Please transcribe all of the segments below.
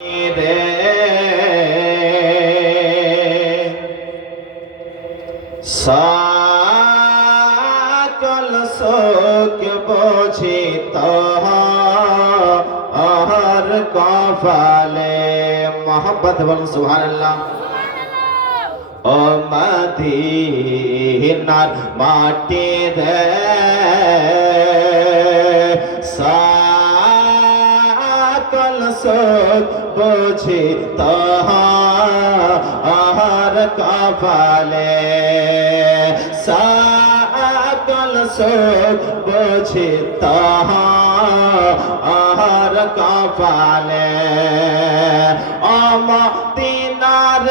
सकल शोक बोझी तोहर कफाले मोहब्बत बोल सुभान अल्लाह। ओ मदीनार माटी रे सकल शोक बोझी तोहर कफाले सकल शोक बोझी तोहर कफाले। ओ मदीनार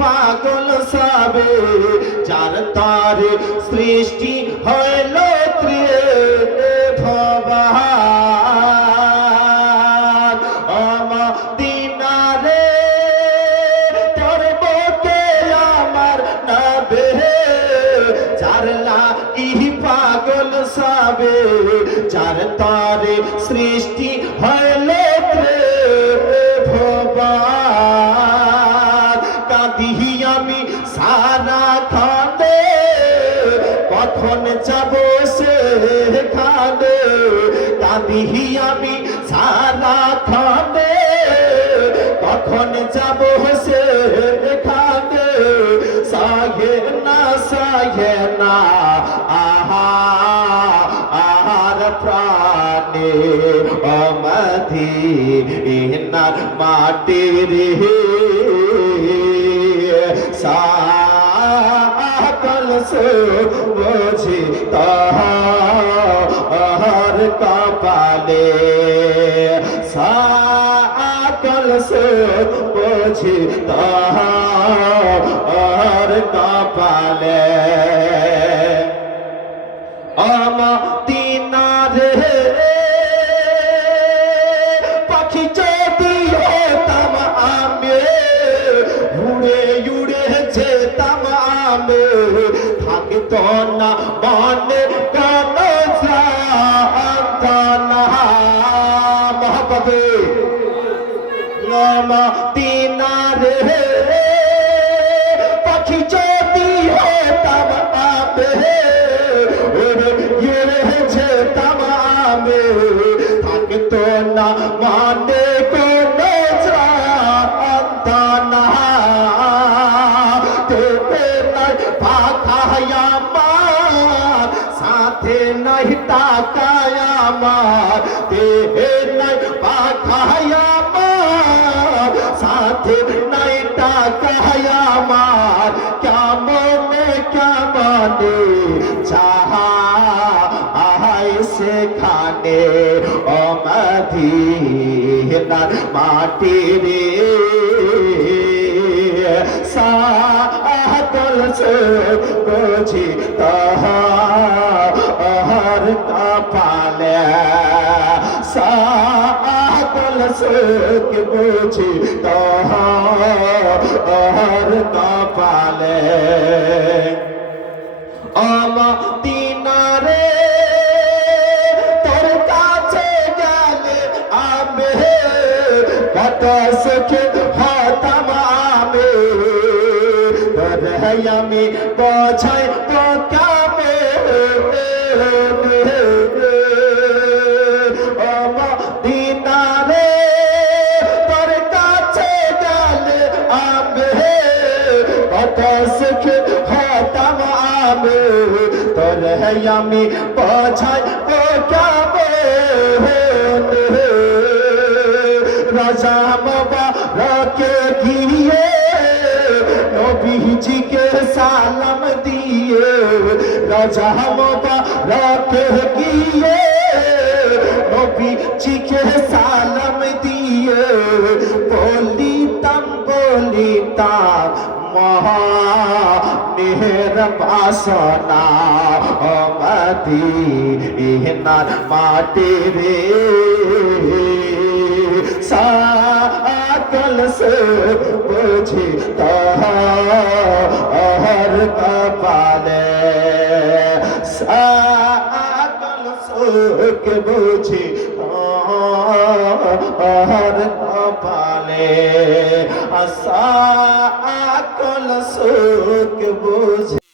পাগল সবে যার তার সৃষ্টি হইল ত্রিভুবন। মদিনারে তোর বুকে আমার নবে যার লাগি পাগল সবে যার তার সৃষ্টি হইল আমি সারা খানে কখন যাব সেখানে কাঁদি আমি সারা খানে কখন যাব সেখানে সাহে না আহা আহার প্রাণে ও মদিনার মাটি রে सकल शोक बोझी तोहर कपाले सकल शोक बोझी तोहर कपाले। मदीनारे পাখি যদি হতাম আমি উড়ে উড়ে যেতাম আমি থাকতো না মনে কোনো যন্ত্রণা মহব্বতে মদিনারে পাখি যদি হতাম আমি উড়ে উড়ে যেতাম আমি থাকতো না মনে কোনো যন্ত্রণা সাথে নাই টাকায় আমার দেহে নাই পাখায় আমার সাথে নাই টাকায় আমার কেমনে কেমনে চাহাই সেখানে ও মদিনার মাটি রে सकल शोक बोझी तोहर कपाले सकल शोक बोझी तोहर कपाले। मदिनारे তোর কাছে গেলে আমি কত সুখে হতাম আমি আমি বোঝাই তো কামে ও মদিনারে তোর কাছে গেলে আমি কত সুখে হতাম আমি তোর আমি বোঝাই তো কামে রাজা মুবারকে গিয়ে नबी के सालम दिए राजा मुबारक किए नबी के सालम दिए बोलीतम महा मेहर बासना मदीनार माटी रे सकल शोक बोझी तोहर কপালে সকল সুখ বুঝি আর কপালে সকল সুখ বুঝি